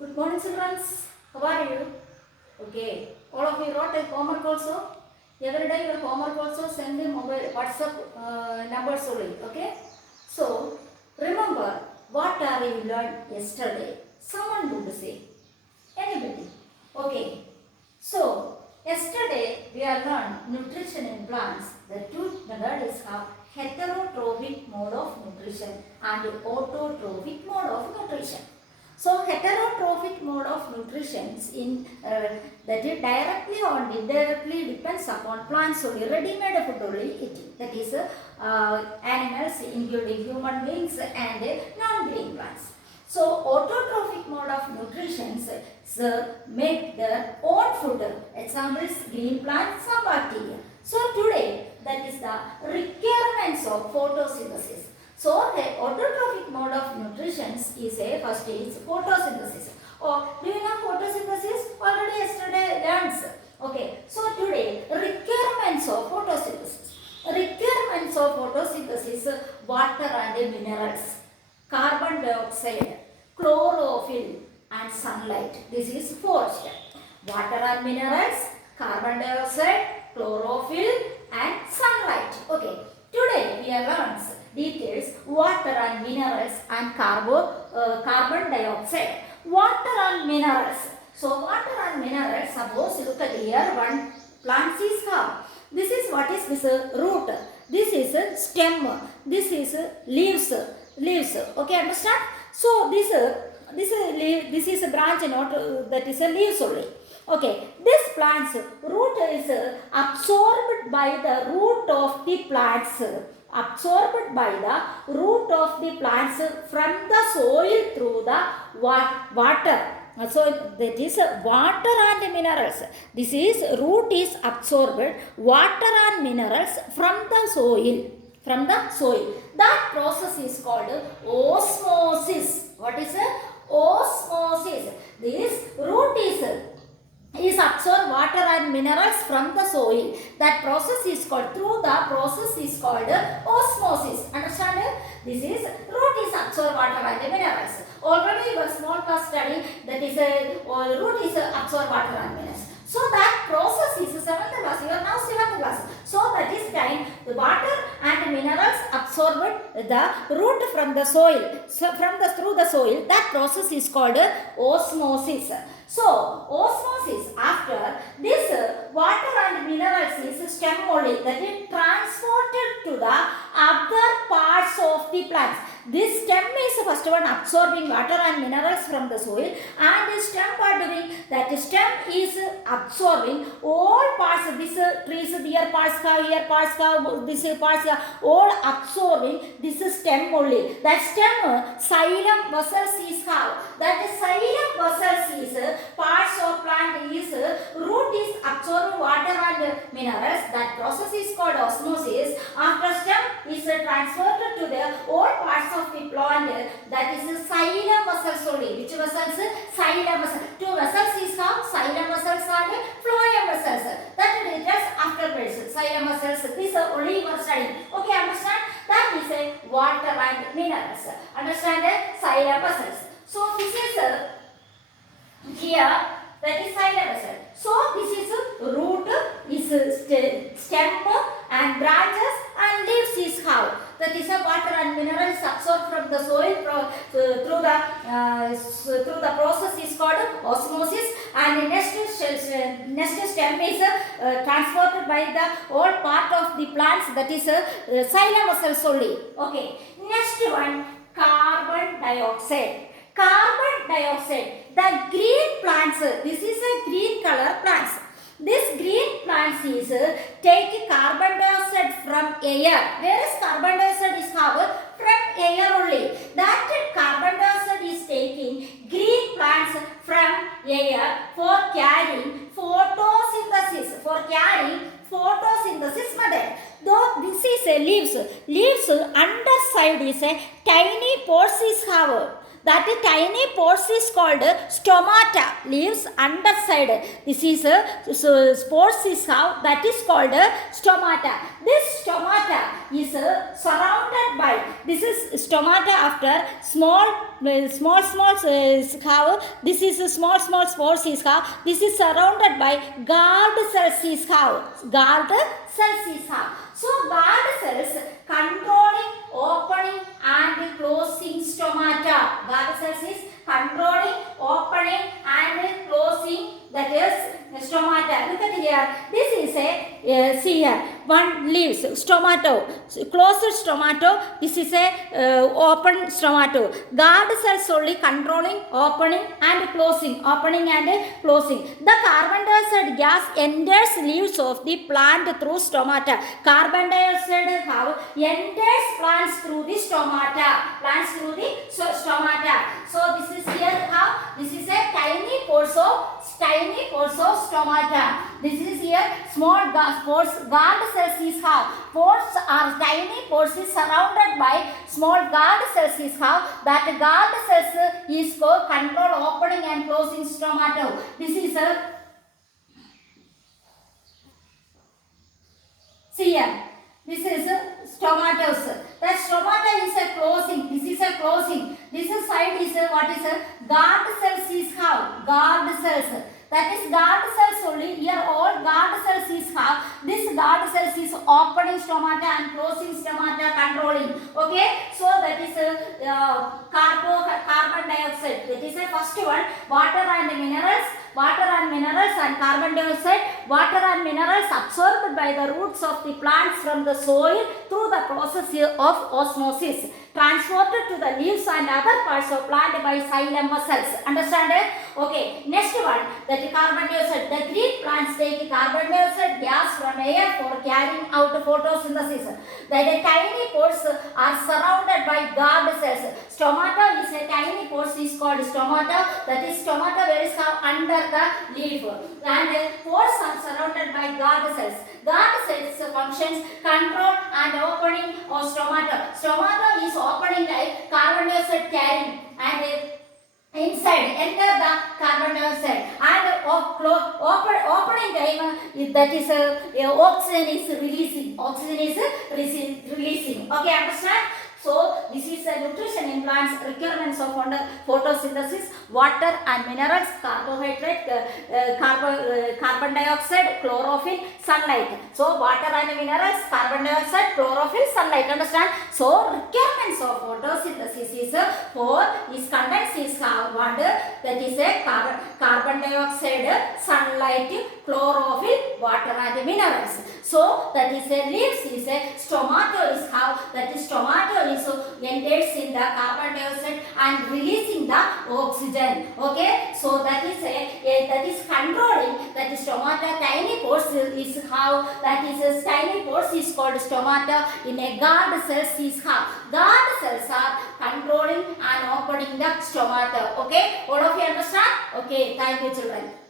Good morning, children. How are you? Okay. All of you wrote a homework also. Every day your homework also send the mobile WhatsApp numbers only. Okay. So remember what are you learned yesterday? Someone would say. Anybody. Okay. So yesterday we are learned nutrition in plants. The two methods are heterotrophic mode of nutrition and autotrophic mode of nutrition. So heterotrophic mode of nutrition in that is directly or indirectly depends upon plants only, ready-made food only eating. That is animals including human beings and non-living plants. So autotrophic mode of nutrition make their own food. Examples green plants, some bacteria. So today that is the requirements of photosynthesis. So the autotrophic mode of nutrition is a first is photosynthesis. Oh, do you know photosynthesis? Already yesterday learned. Okay. So today requirements of photosynthesis. Requirements of photosynthesis: water and minerals, carbon dioxide, chlorophyll and sunlight. This is first. Water and minerals, carbon dioxide, chlorophyll and sunlight. Okay. Today we are learning details water and minerals and carbon dioxide. Water and minerals. So water and minerals, suppose look at here, one plant is have. This is what is this root. This is stem. This is leaves. Okay, understand? So this is a branch, not that is a leaves only. Okay, this plant's root is absorbed by the root of the plants. Absorbed by the root of the plants from the soil through the water. So that is water and minerals. This is root is absorbed water and minerals from the soil. From the soil. That process is called osmosis. What is osmosis? This root is absorb water and minerals from the soil. That process is called, through the process is called osmosis. Understand? This is root is absorb water and minerals. Already your small class study, that is root is absorb water and minerals. So that process is 7th class. You are now 7th class. So that is time the water and minerals absorbed the root from the soil. So through the soil, that process is called osmosis. So osmosis, after this water and minerals is stem only, that is transported to the other parts of the plants. This stem is first one absorbing water and minerals from the soil, and the stem part doing that. Stem is absorbing all parts. This trees, here parts have, here parts have, this parts are all absorbing this stem only. That stem xylem vessels is have. That xylem vessels is parts of plant is root is absorbing water and minerals. That process is called osmosis. After stem is transferred to the all parts of the plant, that is xylem vessels only. Which vessels? Xylem vessels. Two vessels is have, xylem vessels and phloem vessels. That is just afterwards. Xylem vessels. This only you are studying. Okay, understand? That is a water and minerals. Understand? Xylem vessels. So this is here, that is xylem vessel. So this is root, is stem and branches and leaves is how. That is a water and minerals absorbed from the soil through the process is called osmosis, and the next stem is transported by the all part of the plants, that is xylem vessels only. Okay, next one, carbon dioxide. Carbon dioxide. The green plants, this is a green color plants. This green plants is taking carbon dioxide from air. Where is carbon dioxide is covered? From air only. That carbon dioxide is taking green plants from air for carrying photosynthesis. For carrying photosynthesis method. Though this is a leaves. Leaves underside is a tiny pores is covered. That tiny pores is called stomata, leaves underside. This is spores is how that is called stomata. This stomata is surrounded by, this is stomata after small how this is small spores is how this is surrounded by guard cells is how guard cells is how. So guard cells controlling opening and closing stomata. Guard cells is controlling opening and closing, that is stomata. Look at here. This is a see here one leaves stomato, closed stomato. This is a open stomato. Guard cells only controlling opening and closing, opening and closing. The carbon dioxide gas enters leaves of the plant through stomata. Carbon dioxide how enters plants through the stomata, plants through the stomata. So this is here how this is a tiny pores of stomata. This is here small pores. Guard cells is how pores are tiny pores is surrounded by small guard cells is how that guard cells is control opening and closing stomata. This is a see here. This is stomatos. The stomata is a closing. This is a closing. This side is what is a guard cells is how guard cells. That is guard cells only. Here all guard cells is how this guard cells is opening stomata and closing stomata controlling. Okay. So that is carbon dioxide. That is a first one. Water and minerals. Water and minerals and carbon dioxide. Water and minerals absorbed by the roots of the plants from the soil through the process of osmosis, transported to the leaves and other parts of plant by xylem cells. Understand it? Okay. Next one, that carbon dioxide. The green plants take carbon dioxide gas from air for carrying out photosynthesis. The tiny pores are surrounded by guard cells. Stomata is a tiny pores is called stomata. That is stomata where is how under the leaf, and pores are surrounded by guard cells. Guard cells functions control and opening of stomata. Stomata is opening like carbon dioxide carrying and inside enter the carbon dioxide and opening time that is oxygen is releasing. Oxygen is releasing. Okay, understand? So this is a nutrition in plants, requirements of photosynthesis, water and minerals, carbohydrate, carbon dioxide, chlorophyll, sunlight. So water and minerals, carbon dioxide, chlorophyll, sunlight. Understand? So requirements of photosynthesis is is condense is water, that is a carbon dioxide, sunlight, chlorophyll, water and minerals. So that is a leaves is a stomato is how that is stomato is enters in the carbon dioxide and releasing the oxygen. Okay, so that is that is controlling, that is stomata. Tiny pores is how that is tiny pores is called stomata. In a guard cells is how guard cells are controlling and opening the stomata. Okay, all of you understand? Okay, thank you children.